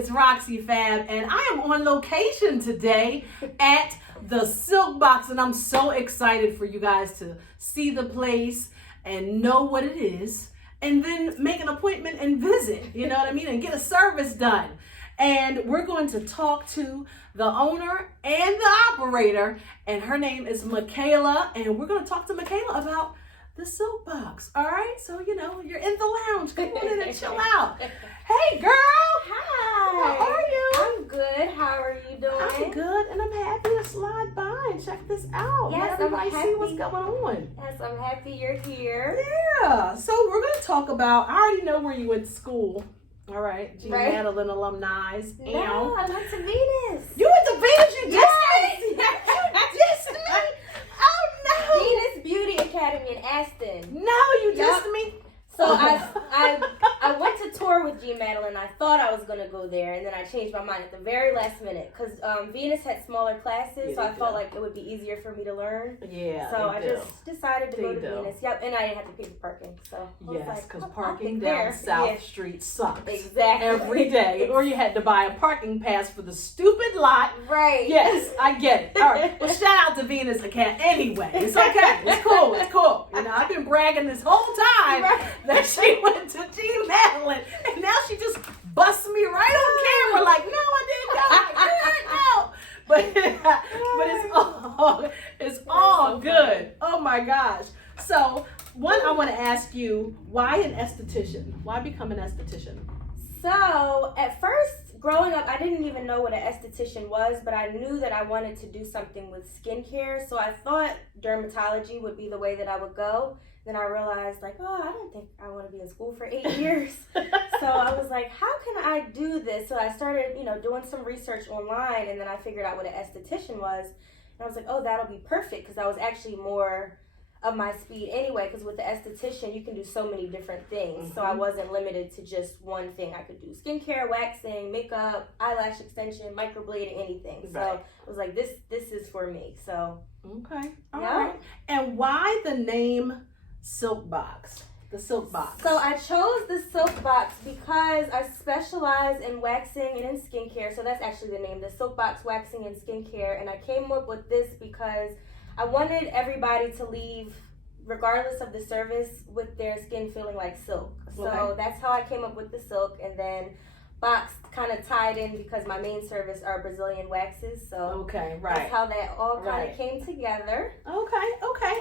it's Roxy Fab, and I am on location today at the Silk Box, and I'm so excited for you guys to see the place and know what it is, and then make an appointment and visit, you know what I mean, and get a service done. And we're going to talk to the owner and the operator, and her name is Mikaela, and we're going to talk to Mikaela about the Silk Box. All right, so you know you're in the lounge. Come on in and chill out. Hey, girl. Hi. How are you? I'm good. How are you doing? I'm good, and I'm happy to slide by and check this out. Yes, Let everybody see what's going on. Yes, I'm happy you're here. Yeah. So we're going to talk about. I already know where you went to school. All right, G. Right. Madeline alumni. No, I went to Venus. You went to Venus? You dissed Yes. me? You dissed me? Oh no! Venus Beauty Academy in Aston. No, you Yup. dissed me. So I went to tour with G. Madeline. I thought I was gonna go there, and then I changed my mind at the very last minute because Venus had smaller classes, Yeah, so I they felt do. like it would be easier for me to learn. Yeah. So they I do. just decided to go to They do. Venus. Yep, and I didn't have to pay for parking. So I was Yes, like, because I'll parking pick down there. South Yeah. Street sucks. Exactly. Every day. Or you had to buy a parking pass for the stupid lot. Right. Yes, I get it. All right. Well, shout out to Venus Academy. Anyway, it's okay. It's cool. It's cool. You know, I've been bragging this whole time that she went to G. Madeline, and now she just busts me right on camera like, no, I didn't go. I didn't know. But it's all good. Oh my gosh. So, one, I want to ask you, why an esthetician? Why become an esthetician? So, at first, growing up, I didn't even know what an esthetician was, but I knew that I wanted to do something with skincare, so I thought dermatology would be the way that I would go. Then I realized, like, oh, I don't think I want to be in school for 8 years. So I was like, how can I do this? So I started, doing some research online, and then I figured out what an esthetician was. And I was like, oh, that'll be perfect, because I was actually more of my speed anyway, because with the esthetician, you can do so many different things. Mm-hmm. So I wasn't limited to just one thing. I could do skincare, waxing, makeup, eyelash extension, microblading, anything. So Right. I was like, this is for me. So Okay. All Yeah. right. And why the name Silk Box? The Silk Box. So I chose the Silk Box because I specialize in waxing and in skincare. So that's actually the name, the Silk Box Waxing and Skincare. And I came up with this because I wanted everybody to leave, regardless of the service, with their skin feeling like silk. So Okay. that's how I came up with the silk. And then box kind of tied in because my main service are Brazilian waxes. So Okay, right. that's how that all kind Right. of came together. Okay.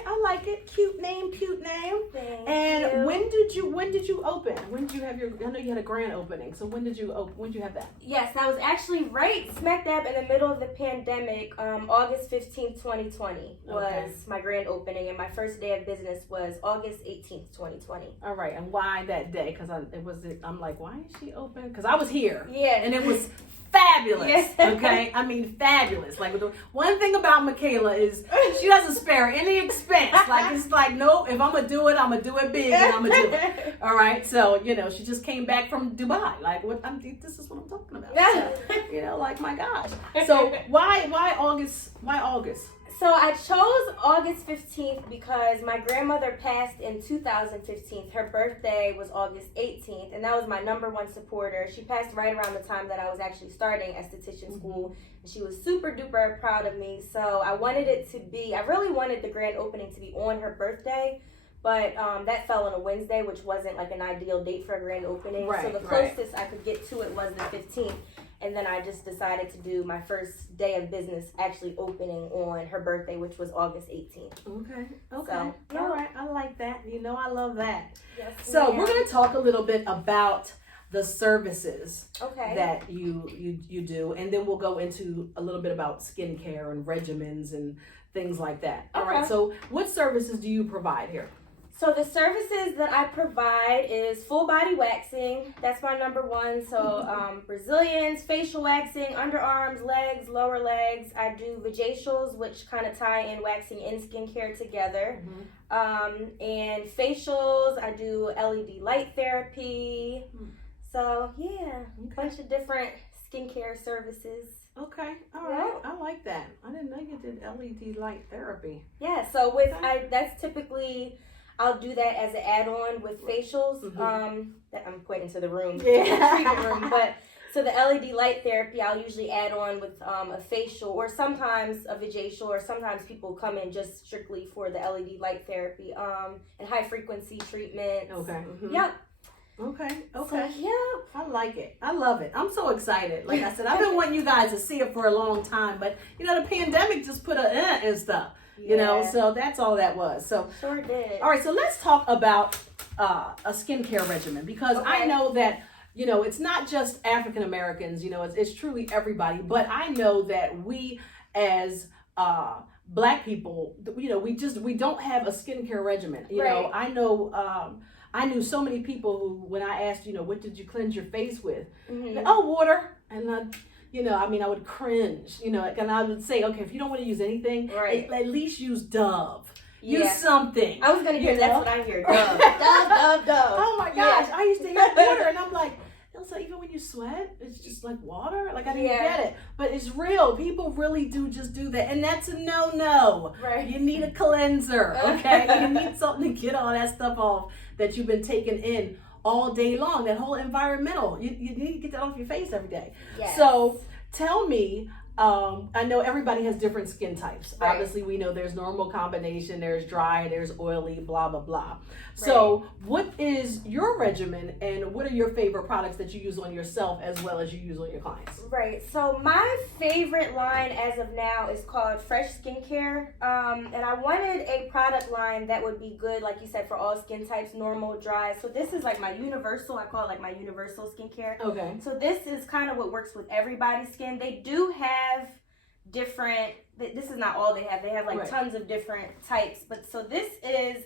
I like it. Cute name. Thank And you. when did you open? When did you have your? I know you had a grand opening. So when did you have that? Yes, that was actually right smack dab in the middle of the pandemic. August 15th, 2020 was Okay. my grand opening, and my first day of business was August 18th, 2020. All right. And why that day? Because I'm like, why is she open? Because I was here. Yeah. And it was fabulous. Yes. Okay, I mean fabulous. Like the one thing about Mikaela is she doesn't spare any expense. Like it's like, no, if I'm gonna do it big, and I'm gonna do it. All right. So she just came back from Dubai. Like what? This is what I'm talking about. So, like my gosh. So why August? Why August? So I chose August 15th because my grandmother passed in 2015. Her birthday was August 18th, and that was my number one supporter. She passed right around the time that I was actually starting esthetician school, and she was super duper proud of me. So I really wanted the grand opening to be on her birthday, but that fell on a Wednesday, which wasn't like an ideal date for a grand opening. Right, so the right. closest I could get to it was the 15th. And then I just decided to do my first day of business actually opening on her birthday, which was August 18th. Okay. So, yeah. All right. I like that. I love that. Yes, So ma'am. we're going to talk a little bit about the services Okay. that you do, and then we'll go into a little bit about skincare and regimens and things like that. All right. Okay. So what services do you provide here? So the services that I provide is full body waxing. That's my number one. So Brazilians, facial waxing, underarms, legs, lower legs. I do vajacials, which kind of tie in waxing and skincare together. And facials, I do LED light therapy. So yeah, a bunch of different skincare services. Okay, all right. I like that. I didn't know you did LED light therapy. Yeah, so that's typically, I'll do that as an add-on with facials. That I'm pointing to the room, Yeah. to the treatment room. But So the LED light therapy, I'll usually add on with a facial or sometimes a vajacial, or sometimes people come in just strictly for the LED light therapy and high frequency treatments. Okay. Yep. Okay. So, yeah. I like it. I love it. I'm so excited. Like I said, I've been wanting you guys to see it for a long time, but you know, the pandemic just put a and stuff. You know, so that's all that was. So sure did. All right, so let's talk about a skincare regimen, because I know that, you know, it's not just African Americans, you know, it's truly everybody. But I know that we as Black people, you know, we don't have a skincare regimen. You know, I know I knew so many people who, when I asked, you know, what did you cleanse your face with? Oh, water. And you know, I mean, I would cringe, you know, and I would say, okay, if you don't want to use anything, at least use Dove. Use something. I was going to hear, that's what I hear. Dove. Dove. Oh my gosh. I used to hear water and I'm like, it's like, even when you sweat, it's just like water. Like, I didn't get it. But it's real. People really do just do that. And that's a no-no. Right. You need a cleanser, okay? You need something to get all that stuff off that you've been taking in all day long. That whole environmental. You need to get that off your face every day. Yes. So tell me, I know everybody has different skin types. Obviously, we know there's normal combination, there's dry, there's oily, blah, blah, blah. So what is your regimen, and what are your favorite products that you use on yourself as well as you use on your clients? Right. So my favorite line as of now is called Fresh Skincare. And I wanted a product line that would be good, like you said, for all skin types, normal, dry. So this is like my universal, I call it like my universal skincare. Okay. So this is kind of what works with everybody's skin. They do have different, this is not all they have like tons of different types, but so this is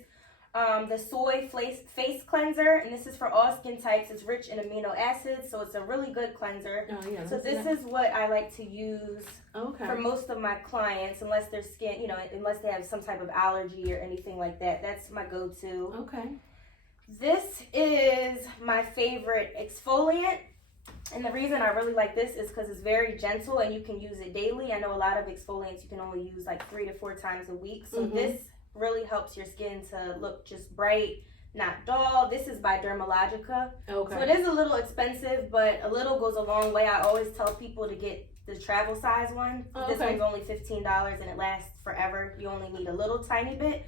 the Soy Face Cleanser, and this is for all skin types. It's rich in amino acids, so it's a really good cleanser. So this is what I like to use for most of my clients, unless their skin, you know, unless they have some type of allergy or anything like that. That's my go-to. Okay. This is my favorite exfoliant. And the reason I really like this is because it's very gentle and you can use it daily. I know a lot of exfoliants you can only use like 3 to 4 times a week. So this really helps your skin to look just bright, not dull. This is by Dermalogica. Okay. So it is a little expensive, but a little goes a long way. I always tell people to get the travel size one. This one's only $15 and it lasts forever. You only need a little tiny bit.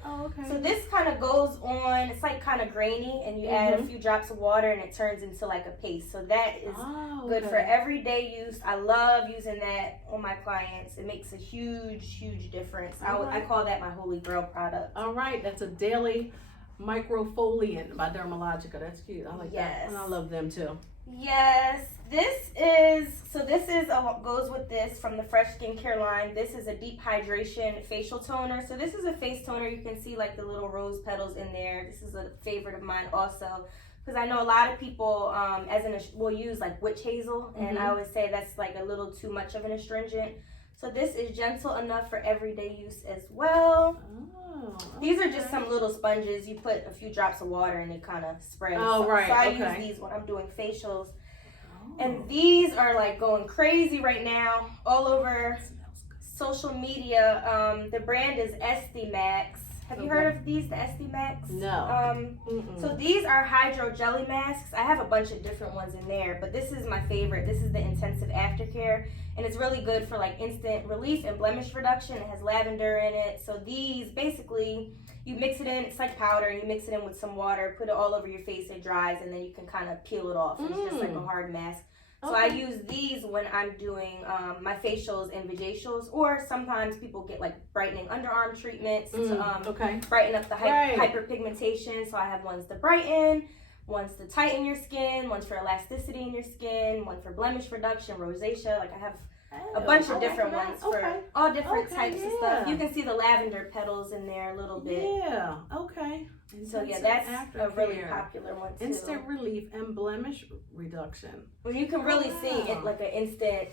So this kind of goes on, it's like kind of grainy, and you add a few drops of water and it turns into like a paste. So that is good for everyday use. I love using that on my clients. It makes a huge difference. I call that my holy grail product. All right, that's a daily Microfoliant by Dermalogica. That's cute. I like that. And I love them too. Yes, this goes with this from the Fresh Skincare line. This is a deep hydration facial toner. So this is a face toner. You can see like the little rose petals in there. This is a favorite of mine also, because I know a lot of people will use like witch hazel, and I always say that's like a little too much of an astringent. So this is gentle enough for everyday use as well. These are just some little sponges. You put a few drops of water and it kind of spreads. So I use these when I'm doing facials. And these are like going crazy right now all over social media. The brand is Esthetician. Have you heard of these, the Esthetician? No. So these are hydro jelly masks. I have a bunch of different ones in there, but this is my favorite. This is the intensive aftercare, and it's really good for like instant relief and blemish reduction. It has lavender in it. So these, basically, you mix it in, it's like powder, and you mix it in with some water, put it all over your face, it dries, and then you can kind of peel it off. It's just like a hard mask. So I use these when I'm doing my facials and vajacials, or sometimes people get like brightening underarm treatments to brighten up the hyperpigmentation. So I have ones to brighten, ones to tighten your skin, ones for elasticity in your skin, one for blemish reduction, rosacea. Like I have a bunch of different ones for all different types of stuff. You can see the lavender petals in there a little bit. Yeah, okay. So yeah, that's a really popular one too. Instant relief and blemish reduction. Well, you can really see it like an instant.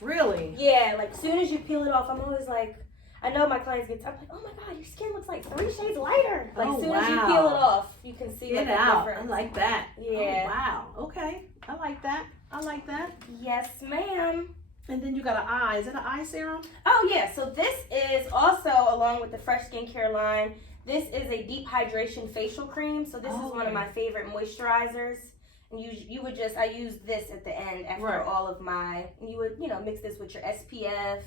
Really? Yeah, like as soon as you peel it off, I'm always like, I know my clients get, I'm like, oh my God, your skin looks like 3 shades lighter. Like as soon as you peel it off, you can see like a difference. I like that. Yeah. Oh, wow. Okay. I like that. I like that. Yes, ma'am. And then you got an eye. Is it an eye serum? Oh yeah. So this is also along with the Fresh Skincare line. This is a deep hydration facial cream. So this is one of my favorite moisturizers. And you would just, I use this at the end after all of my, and you would, mix this with your SPF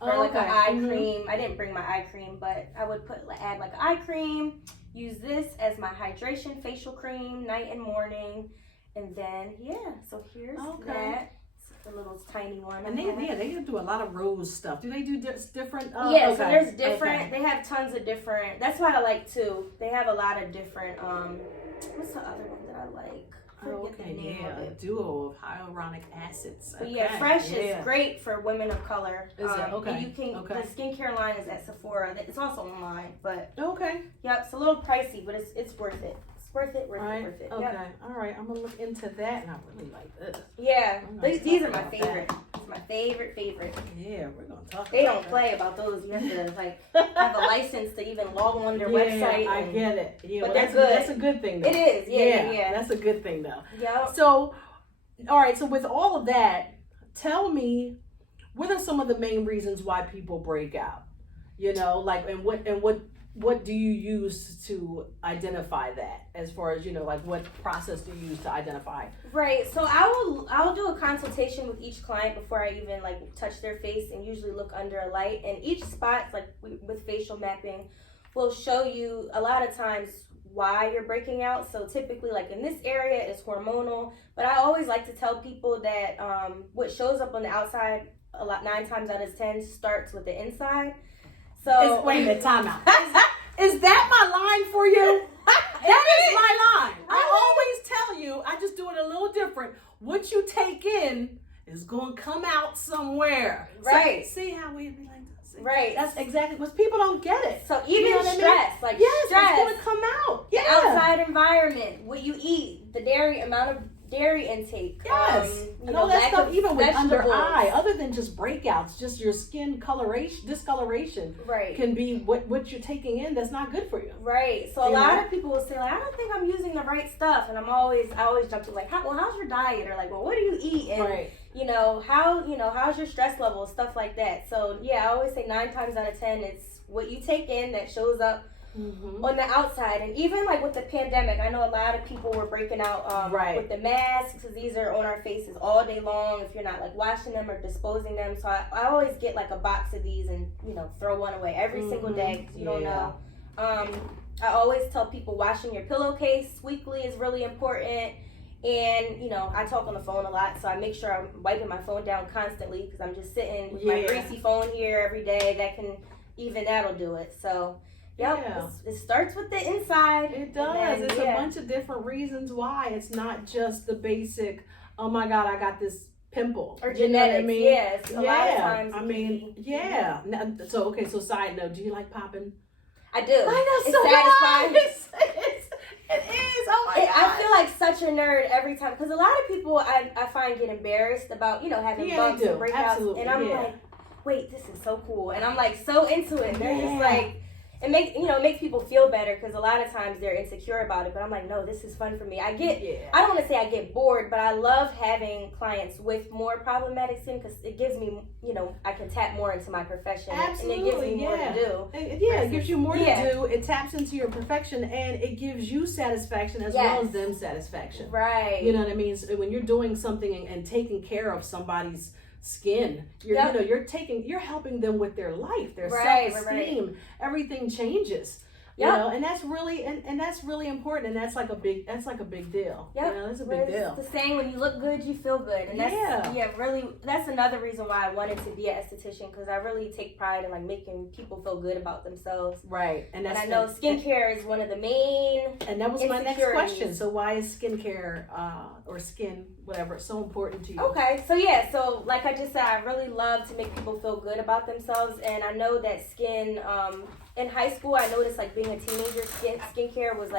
or like an eye cream. I didn't bring my eye cream, but I would add like eye cream, use this as my hydration facial cream, night and morning. And then, so here's that. The little tiny one. And they do a lot of rose stuff. Do they do different? So there's different. They have tons of different. That's what I like too. They have a lot of different. What's the other one that I like? A duo of hyaluronic acids. But Fresh is great for women of color. Is it? Okay. And you can. The skincare line is at Sephora. It's also online, but yep, it's a little pricey, but it's worth it. Worth it. Okay. Yep. All right. I'm gonna look into that, and I really like this. Yeah. These are my favorite. It's my favorite. Yeah, we're gonna talk. They don't play about those. You have to have a license to even log on their website. I get it. Yeah, but they're good. That's a good thing, though. It is. Yeah. That's a good thing, though. Yeah. So, all right. So with all of that, tell me, what are some of the main reasons why people break out? What do you use to identify that, as far as what process do you use to identify? Right. So I'll do a consultation with each client before I even touch their face, and usually look under a light, and each spot with facial mapping will show you a lot of times why you're breaking out. So typically in this area is hormonal, but I always like to tell people that what shows up on the outside 9 times out of 10 starts with the inside. So wait a minute, time out. Is that my line for you? That is my line. I always tell you, I just do it a little different. What you take in is going to come out somewhere. Right. So, see how we be like this? Right. That's exactly what people don't get it. So even stress, stress, it's going to come out. The outside environment, what you eat, the amount of dairy intake. Yes. And all that stuff, even with under eye, other than just breakouts, just your skin discoloration can be what you're taking in that's not good for you. Right. So a lot of people will say, I don't think I'm using the right stuff. And I always jump to how's your diet? Or what do you eat? And how's your stress level? Stuff like that. So I always say 9 times out of 10, it's what you take in that shows up on the outside. And even with the pandemic, I know a lot of people were breaking out with the masks, because these are on our faces all day long if you're not washing them or disposing them. So I always get a box of these and throw one away every single day, because you don't know. I always tell people washing your pillowcase weekly is really important. And I talk on the phone a lot, so I make sure I'm wiping my phone down constantly, because I'm just sitting with my greasy phone here every day. That'll do it. So it starts with the inside. It does. It's a bunch of different reasons why. It's not just the basic, oh my God, I got this pimple. Or genetics. Yes. A lot of times. So side note, do you like popping? I do. I know, it's satisfying. It is. Oh my God. I feel like such a nerd every time, because a lot of people I find get embarrassed about, having bumps and breakouts. Absolutely. And I'm like, wait, this is so cool. And I'm so into it. They're just it makes people feel better, because a lot of times they're insecure about it, but I'm no, this is fun for me. I don't want to say I get bored, but I love having clients with more problematic skin, because it gives me, I can tap more into my profession. Absolutely. And it gives me more to do. It gives you more to do. It taps into your perfection, and it gives you satisfaction as well as them satisfaction. Right. You know what I mean? So when you're doing something and taking care of somebody's skin, you're helping them with their life, their self-esteem. Everything changes. And that's really that's really important, and that's a big deal. That's a big deal. It's the saying, when you look good, you feel good. And that's really, that's another reason why I wanted to be an esthetician, because I really take pride in making people feel good about themselves. Right. And I know skincare is one of the main and that was my next question. So why is skincare or skin, whatever, so important to you? Okay. So like I just said, I really love to make people feel good about themselves, and I know that skin in high school, I noticed being a teenager, skincare was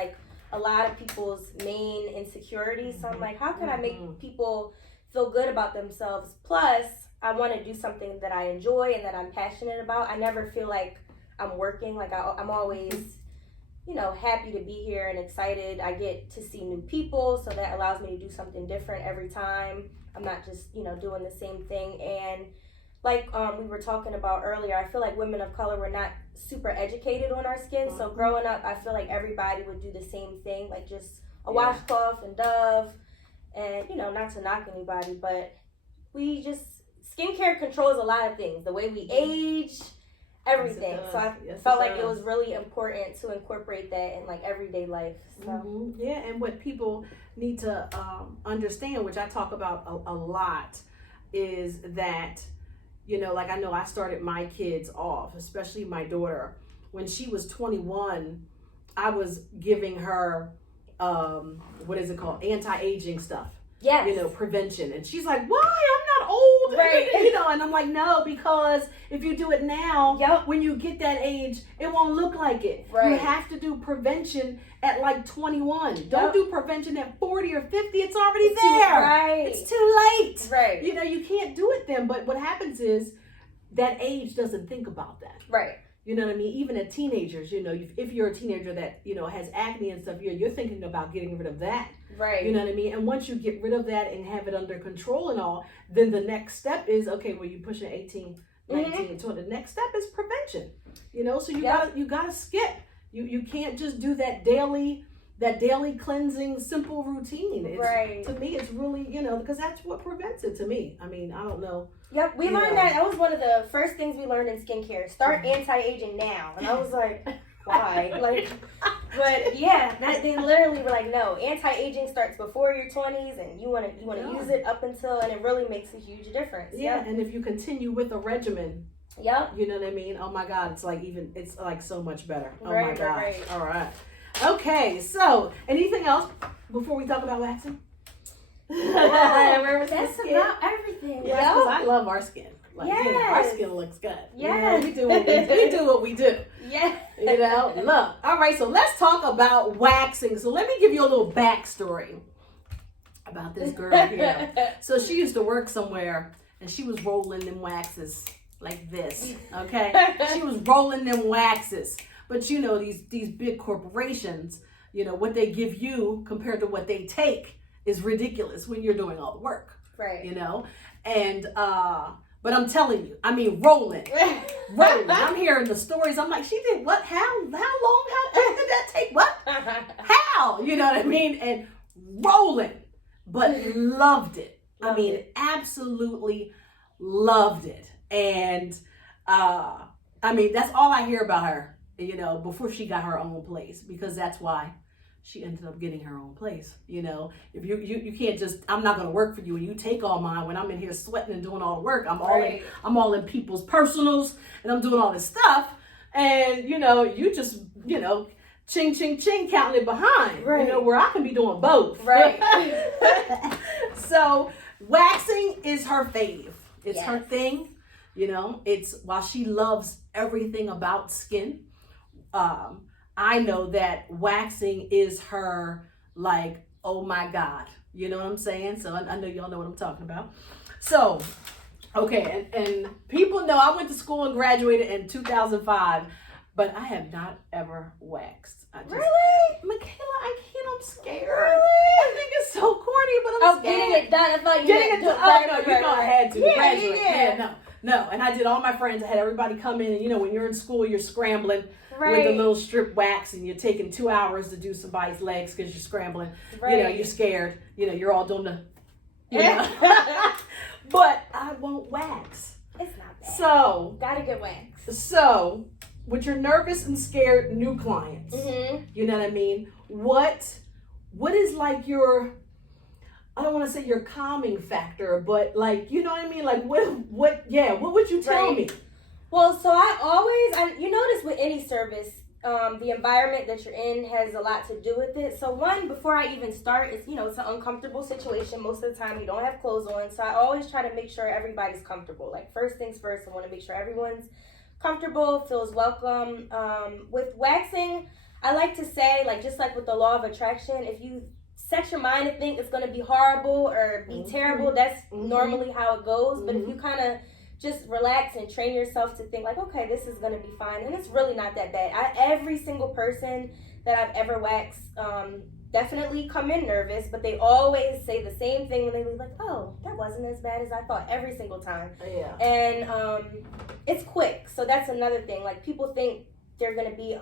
a lot of people's main insecurities. So I'm how can I make people feel good about themselves? Plus, I want to do something that I enjoy and that I'm passionate about. I never feel like I'm working. I'm always, happy to be here and excited. I get to see new people, so that allows me to do something different every time. I'm not just, doing the same thing. And we were talking about earlier, I feel like women of color were not super educated on our skin. So growing up, I feel like everybody would do the same thing, just a washcloth and Dove, And, you know, not to knock anybody, but skincare controls a lot of things. The way we age, everything. Yes, so I felt like it was really important to incorporate that in like everyday life. So yeah, and what people need to understand, which I talk about a lot, is that, you know, like I know I started my kids off, especially my daughter, when she was 21, I was giving her what is it called? Anti-aging stuff. Yes. You know, prevention. And she's like, why? I'm not old. Right. You know, and I'm like, no, because if you do it now, Yep. when you get that age, it won't look like it. Right. You have to do prevention at like 21. Don't do prevention at 40 or 50. It's already there. Right. It's too late. Right. You know, you can't do it then. But what happens is that age doesn't think about that. Right. You know what I mean? Even at teenagers, you know, if you're a teenager that, you know, has acne and stuff, you're thinking about getting rid of that. Right. You know what I mean? And once you get rid of that and have it under control and all, then the next step is, okay, well, you pushing 18, 19, 20. The next step is prevention. You know, so you gotta skip. You can't just do that daily cleansing simple routine. Right. To me, it's really, you know, because that's what prevents it to me. I mean, I don't know. Yep, we learned that. That was one of the first things we learned in skincare. Start anti-aging now. And I was like, why? But yeah, they literally were like, no, anti-aging starts before your 20s, and you want to use it up until, and it really makes a huge difference. Yeah, and if you continue with a regimen, yep, you know what I mean? Oh my God, it's like so much better. Oh right, my God. Right. All right. Okay, so anything else before we talk about waxing? That's about everything. Yeah, because I love our skin. Like, yes. You know, our skin looks good. Yeah, we do what we do. Yeah. You know, look. All right, so let's talk about waxing. So let me give you a little backstory about this girl here. So she used to work somewhere, and she was rolling them waxes like this. Okay, she was rolling them waxes. But you know, these big corporations, you know, what they give you compared to what they take is ridiculous when you're doing all the work. Right. You know, and but I'm telling you, I mean, rolling. I'm hearing the stories. I'm like, she did what? How long? How long did that take? What? How? You know what I mean? And rolling, but loved it. I mean, absolutely loved it. And I mean, that's all I hear about her, you know, before she got her own place, because that's why she ended up getting her own place. You know, if you can't just, I'm not going to work for you and you take all mine when I'm in here sweating and doing all the work. I'm all in people's personals and I'm doing all this stuff. And, you know, you just, you know, ching, ching, ching, counting it behind, you know, where I can be doing both. Right. So waxing is her fave. It's her thing. You know, it's while she loves everything about skin, I know that waxing is her, like, oh my God. You know what I'm saying? So I know y'all know what I'm talking about. So, okay, and people know I went to school and graduated in 2005, but I have not ever waxed. Really? Mikaela, I can't. I'm scared. Really? I think it's so corny, but I'm scared. Getting it done. I thought you getting it done. Oh, no, you know I had to. Graduate. Yeah. No, and I did all my friends. I had everybody come in, and you know, when you're in school, you're scrambling with a little strip wax, and you're taking 2 hours to do somebody's legs because you're scrambling. You know, you're scared. You know, you're all doing the, you know. But I won't wax. It's not bad. So gotta get wax. So, with your nervous and scared new clients, you know what I mean? What is like your, I don't want to say your calming factor, but like, you know what I mean? Like what would you tell me? Well, so you notice with any service, the environment that you're in has a lot to do with it. So one, before I even start, it's, you know, it's an uncomfortable situation. Most of the time you don't have clothes on. So I always try to make sure everybody's comfortable. Like first things first, I want to make sure everyone's comfortable, feels welcome. With waxing, I like to say, like, just like with the law of attraction, if you set your mind to think it's going to be horrible or be terrible, that's normally how it goes. But if you kind of just relax and train yourself to think like, okay, this is going to be fine, and it's really not that bad. Every single person that I've ever waxed definitely come in nervous, but they always say the same thing when they leave, like, oh, that wasn't as bad as I thought, every single time. Yeah. And it's quick, so that's another thing. Like, people think they're going to be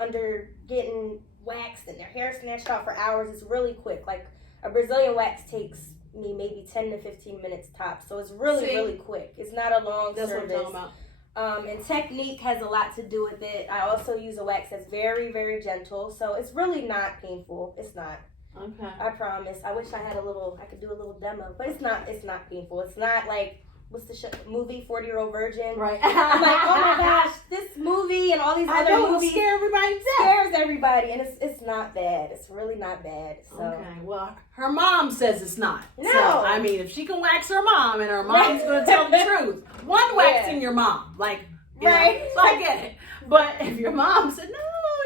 getting waxed and their hair snatched out for hours. It's really quick. Like, a Brazilian wax takes me maybe 10 to 15 minutes tops. So it's really, See? really quick. It's not a long That's service. what I'm talking about. And technique has a lot to do with it. I also use a wax that's very, very gentle. So it's really not painful. It's not. Okay. I promise. I wish I could do a little demo, but it's not painful. It's not like, what's the movie, 40-Year-Old Virgin? Right. I'm like, oh my gosh, this movie and all these other movies scares everybody, and it's not bad. It's really not bad. So. Okay, well, her mom says it's not. No. So, I mean, if she can wax her mom and her mom's going to tell the truth. One waxing your mom, like, you right. know, so I get it. But if your mom said, no,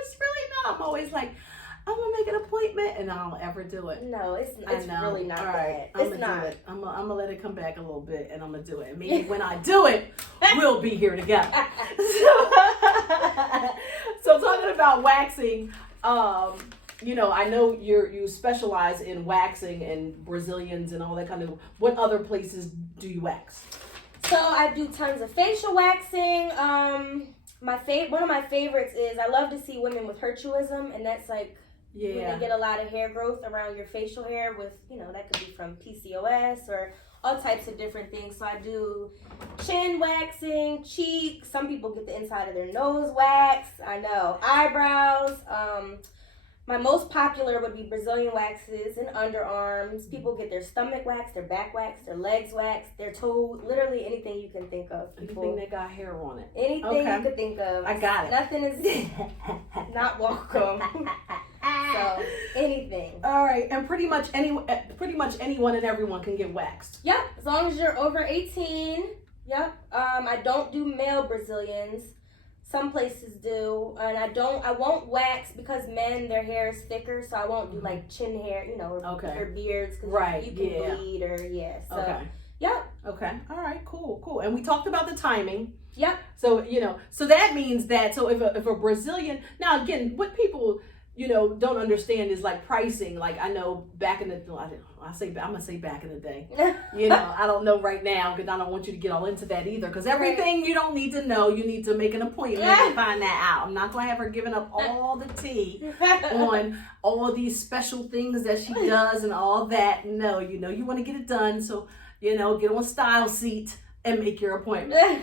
it's really not, I'm always like, I'm going to make an appointment, and I don't ever do it. No, it's really not bad. It's not. I'm going to let it come back a little bit, and I'm going to do it. And maybe when I do it, we'll be here together. So talking about waxing, you know, I know you specialize in waxing and Brazilians and all that kind of. What other places do you wax? So I do tons of facial waxing. One of my favorites is I love to see women with hirsutism, and that's like when they get a lot of hair growth around your facial hair with, you know, that could be from PCOS or all types of different things. So I do chin waxing, cheeks. Some people get the inside of their nose waxed. I know. Eyebrows. My most popular would be Brazilian waxes and underarms. People get their stomach waxed, their back waxed, their legs waxed, their toe, literally anything you can think of. Anything that got hair on it. Anything you could think of. I got it. Nothing is not welcome. So anything. All right, and pretty much anyone and everyone can get waxed. Yep, as long as you're over 18. Yep. I don't do male Brazilians. Some places do, and I won't wax because men, their hair is thicker, so I won't do like chin hair, you know, or beards, because you can bleed, or so. Okay. Yep. Okay. All right. Cool. And we talked about the timing. Yep. So, you know, so that means that, so if a Brazilian, now again, what people, you know, don't understand is like pricing. Like I know back in the, I'm gonna say back in the day, you know, I don't know right now because I don't want you to get all into that either. Because everything you don't need to know, you need to make an appointment and find that out. I'm not gonna have her giving up all the tea on all these special things that she does and all that. No, you know, you want to get it done. So, you know, get on Style Seat and make your appointment.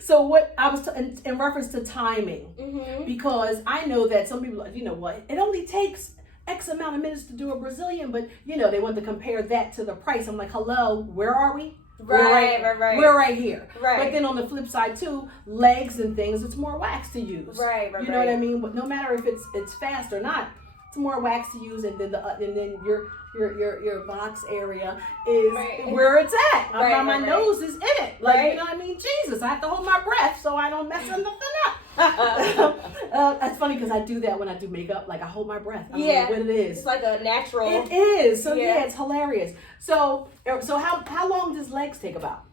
So what I was in reference to timing, because I know that some people, you know what, it only takes X amount of minutes to do a Brazilian, but you know, they want to compare that to the price. I'm like, hello, where are we? Right. We're right here. Right. But then on the flip side too, legs and things, it's more wax to use. Right. You know what I mean? But no matter if it's fast or not, it's more wax to use, and then your box area is where it's at. My nose is in it. Like, you know what I mean? Jesus, I have to hold my breath so I don't mess nothing up. That's funny because I do that when I do makeup. Like I hold my breath. I don't know what it is. It's like a natural. It is. So it's hilarious. So how long does legs take about?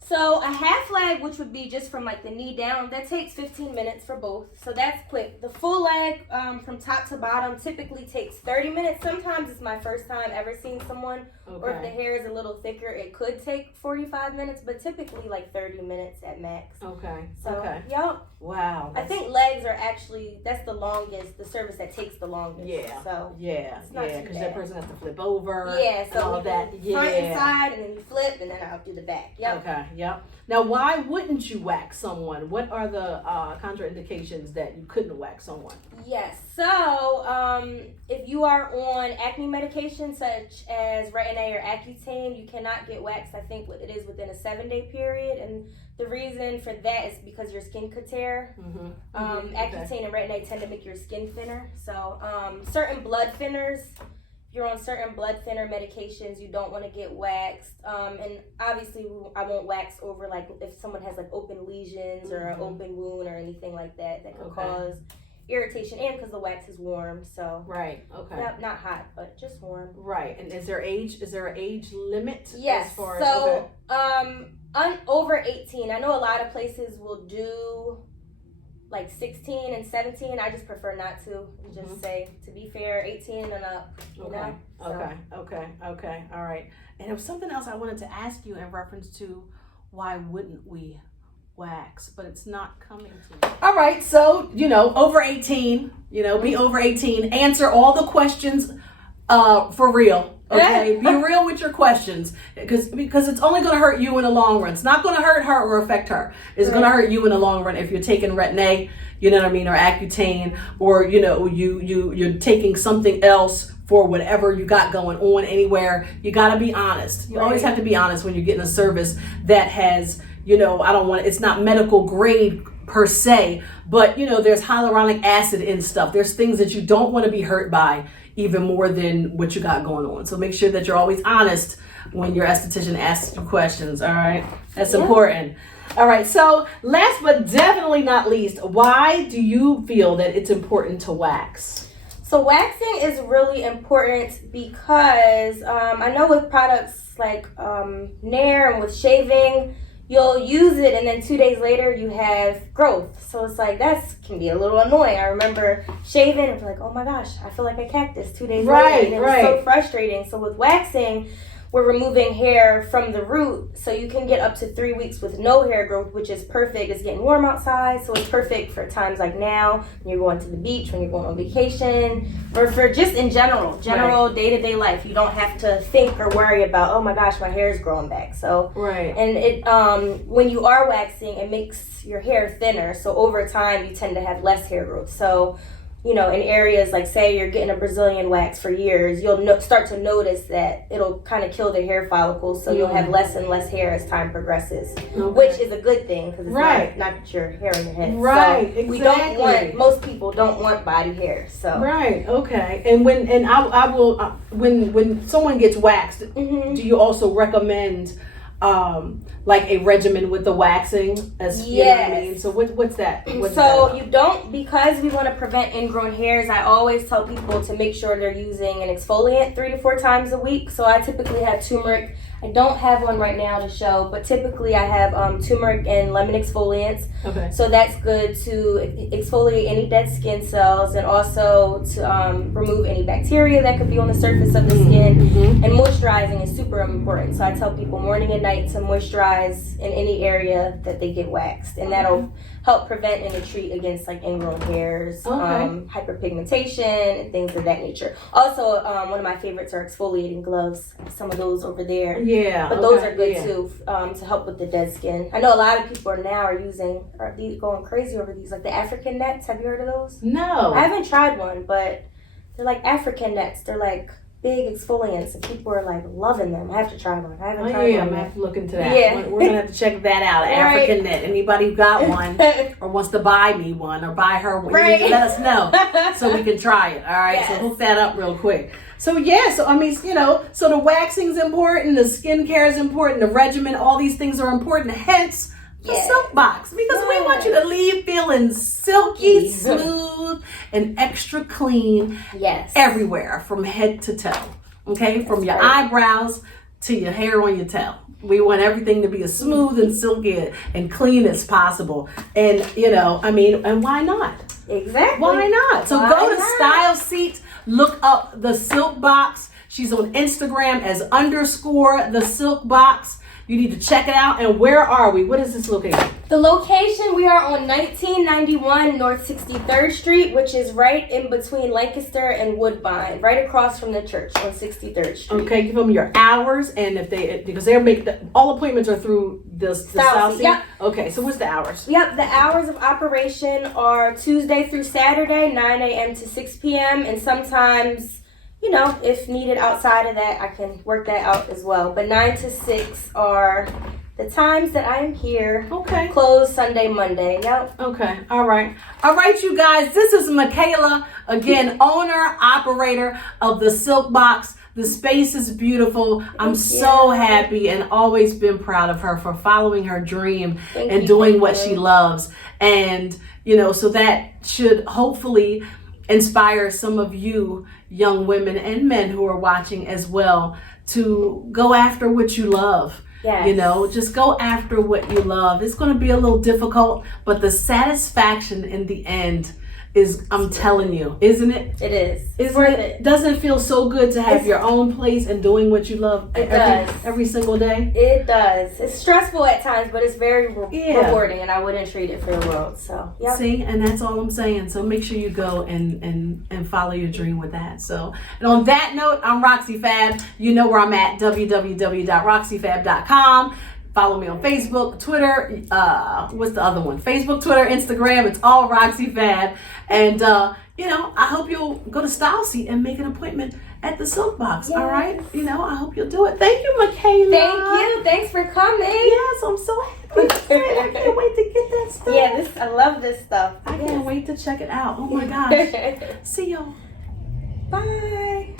So a half leg, which would be just from like the knee down, that takes 15 minutes for both. So that's quick. The full leg from top to bottom typically takes 30 minutes. Sometimes it's my first time ever seeing someone, or if the hair is a little thicker, it could take 45 minutes, but typically like 30 minutes at max. Okay. So, yep. Wow. I think legs are actually, that's the longest, the service that takes the longest. Yeah. So it's not because that person has to flip over. Yeah. So all that. Front and side, and then you flip, and then I'll do the back. Yep. Okay. Yep. Now, why wouldn't you wax someone? What are the contraindications that you couldn't wax someone? Yes. So, if you are on acne medication such as Regimen or Accutane, you cannot get waxed. I think it is within a 7-day period, and the reason for that is because your skin could tear. Accutane and Regimen tend to make your skin thinner. So, certain blood thinners. If you're on certain blood thinner medications, you don't want to get waxed. And obviously, I won't wax over like if someone has like open lesions or an open wound or anything like that could cause irritation, and because the wax is warm. So yep, not hot, but just warm. Right. And is there an age limit? Yes. As far as, over 18. I know a lot of places will do like 16 and 17. I just prefer not to. Just say, to be fair, 18 and up. You know? Okay. All right. And there was something else I wanted to ask you in reference to why wouldn't we wax, but it's not coming to me. All right. So, you know, over 18, you know, be over 18, answer all the questions For real. Okay, be real with your questions, because it's only going to hurt you in the long run. It's not going to hurt her or affect her. It's going to hurt you in the long run if you're taking Retin-A, you know what I mean, or Accutane, or you're taking something else for whatever you got going on anywhere. You got to be honest. You always have to be honest when you're getting a service that has, it's not medical grade per se, but there's hyaluronic acid in stuff. There's things that you don't want to be hurt by even more than what you got going on. So make sure that you're always honest when your esthetician asks you questions. All right, that's important. All right, so last but definitely not least, why do you feel that it's important to wax? So waxing is really important because I know with products like Nair and with shaving, you'll use it and then 2 days later you have growth. So it's like, that can be a little annoying. I remember shaving and like, oh my gosh, I feel like a cactus 2 days later. And it was so frustrating. So with waxing, we're removing hair from the root, so you can get up to 3 weeks with no hair growth, which is perfect. It's getting warm outside, so it's perfect for times like now, when you're going to the beach, when you're going on vacation, or for just in general day-to-day life. You don't have to think or worry about, oh my gosh, my hair is growing back. So and it when you are waxing, it makes your hair thinner, so over time you tend to have less hair growth. So in areas like, say you're getting a Brazilian wax for years, you'll start to notice that it'll kind of kill the hair follicles, so you'll have less and less hair as time progresses, which is a good thing because it's not your hair in your head. Right, so exactly. Most people don't want body hair. So okay. And when someone gets waxed, do you also recommend like a regimen with the waxing? You know what I mean? So what's that? You don't, because we want to prevent ingrown hairs, I always tell people to make sure they're using an exfoliant 3 to 4 times a week. So I typically have turmeric. I don't have one right now to show, but typically I have turmeric and lemon exfoliants. Okay. So that's good to exfoliate any dead skin cells, and also to remove any bacteria that could be on the surface of the skin. And moisturizing is super important. So I tell people morning and night to moisturize in any area that they get waxed, and that'll help prevent and treat against like ingrown hairs, hyperpigmentation, and things of that nature. Also, one of my favorites are exfoliating gloves. Some of those over there. Yeah, but those are good too, to help with the dead skin. I know a lot of people are going crazy over these, like the African nets. Have you heard of those? No, I haven't tried one, but they're like African nets. They're like big exfoliants, and people are like loving them. I have to try one. I haven't tried one. I'm gonna have to look into that. Yeah, we're gonna have to check that out. African net. Anybody who got one or wants to buy me one or buy her one, let us know so we can try it. All right, so hook that up real quick. So so the waxing's important, the skincare is important, the regimen, all these things are important. Hence the silk box, because we want you to leave feeling silky, smooth, and extra clean everywhere from head to toe. Okay, from your eyebrows to your hair on your tail. We want everything to be as smooth and silky and clean as possible. And and why not? Exactly. Why not? So go to Style Seat, look up the Silk Box. She's on Instagram as _the Silk Box. You need to check it out. And where are we? What is this location? The location, we are on 1991 North 63rd Street, which is right in between Lancaster and Woodbine, right across from the church on 63rd Street. Okay, give them your hours, and because all appointments are through the South Seat. Yep. Okay, so what's the hours? Yep, the hours of operation are Tuesday through Saturday, 9 a.m. to 6 p.m. And sometimes, if needed outside of that, I can work that out as well. But 9 to 6 are the times that I'm here. Okay. Closed Sunday, Monday. Yep. Okay. All right, you guys. This is Mikaela, again, owner, operator of the Silk Box. The space is beautiful. I'm so happy and always been proud of her for following her dream and doing what she loves. And, so that should hopefully inspire some of you young women and men who are watching as well to go after what you love. Yes. Just go after what you love. It's going to be a little difficult, but the satisfaction in the end is, I'm telling you, isn't it? It is. It's Isn't worth it? it. Doesn't it feel so good to have your own place and doing what you love does. every single day? It does. It's stressful at times, but it's very Yeah. rewarding, and I wouldn't trade it for the world. So, yeah. See, and that's all I'm saying. So make sure you go and follow your dream with that. So, and on that note, I'm Roxy Fab. You know where I'm at, www.roxyfab.com. Follow me on Facebook, Twitter, what's the other one? Facebook, Twitter, Instagram. It's all Roxy Fab. And, you know, I hope you'll go to Style Seat and make an appointment at the Silk Box. Yes. All right? You know, I hope you'll do it. Thank you, Mikaela. Thank you. Thanks for coming. Yes, I'm so happy. I can't wait to get that stuff. Yeah, I love this stuff. I can't wait to check it out. Oh, my gosh. See y'all. Bye.